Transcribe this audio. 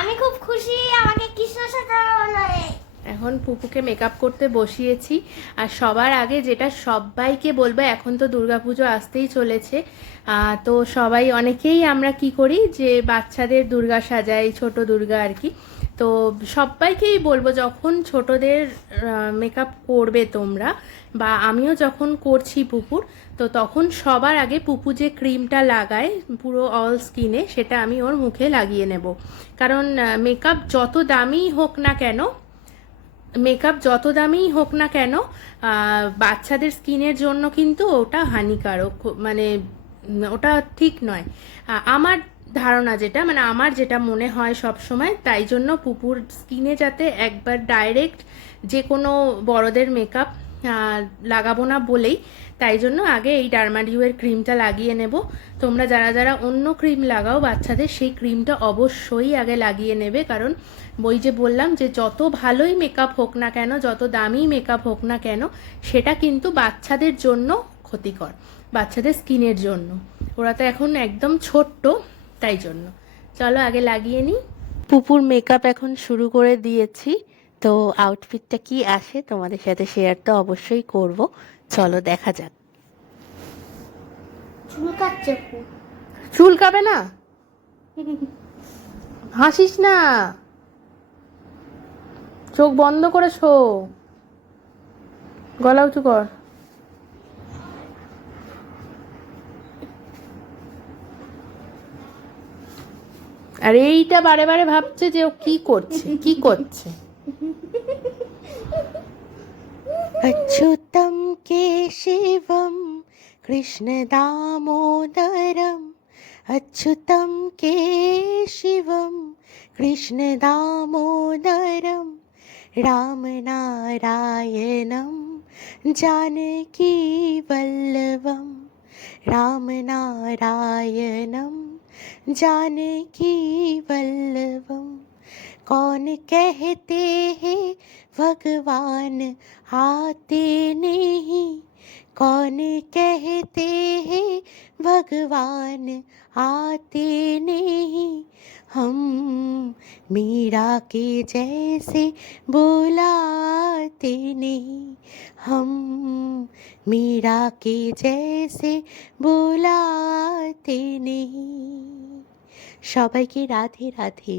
আমি খুব খুশি, আমাকে কৃষ্ণ সাজানো হলো। এখন পুপুকে মেকআপ করতে বসিয়েছি। আর সবার আগে যেটা সবাইকে বলবো, এখন তো দুর্গাপুজো আসতেই চলেছে। তো সবাই অনেকেই আমরা কি করি যে বাচ্চাদের দুর্গা সাজাই, ছোট দুর্গা আর কি। তো সবাইকেই বলবো, যখন ছোটদের মেকআপ করবে তোমরা, বা আমিও যখন করছি পুপুর, তো তখন সবার আগে পুপু যে ক্রিমটা লাগায় পুরো অল স্কিনে, সেটা আমি ওর মুখে লাগিয়ে নেব। কারণ মেকআপ যত দামিই হোক না কেন, বাচ্চাদের স্কিনের জন্য কিন্তু ওটা হানিকারক, মানে ওটা ঠিক নয়। আমার ধারণা যেটা, মানে আমার যেটা মনে হয় সব সময়, তাই জন্য পুপুর স্কিনে যাতে একবার ডাইরেক্ট যে কোনো বড়দের মেকআপ লাগাবো না বলেই, তাই জন্য আগে এই ডার্মাডিউয়ের ক্রিমটা লাগিয়ে নেব। তোমরা যারা যারা অন্য ক্রিম লাগাও বাচ্চাদের, সেই ক্রিমটা অবশ্যই আগে লাগিয়ে নেবে। কারণ ওই যে বললাম যে যত ভালোই মেকআপ হোক না কেন, যত দামি মেকআপ হোক না কেন, সেটা কিন্তু বাচ্চাদের জন্য ক্ষতিকর, বাচ্চাদের স্কিনের জন্য। ওরা তো এখন একদম ছোট্ট, তাই জন্য চলো আগে লাগিয়ে নিই। পুপুর মেকআপ এখন শুরু করে দিয়েছি। তো আউটফিটটা কি আসে তোমাদের সাথে শেয়ার তো অবশ্যই করব, চলো দেখা যাক। চুলকাচ্ছে খুব। চুলকাবে না, হাসিস না, চোখ বন্ধ করে শো, গলা উঁচু কর। আর এইটা বারে বারে ভাবছে যে ও কি করছে কি করছে। अच्युतं केशवं कृष्णदामोदरम् अच्युतं केशवं कृष्णदामोदरं रामनारायणं जानकीवल्लभं रामनारायणं जानकीवल्लभं। कौन कहते हैं भगवान आते नहीं, कौन कहते हैं भगवान आते नहीं, हम मीरा के जैसे बुलाते नहीं, हम मीरा के जैसे बुलाते नहीं। সবাইকে রাধে রাধে।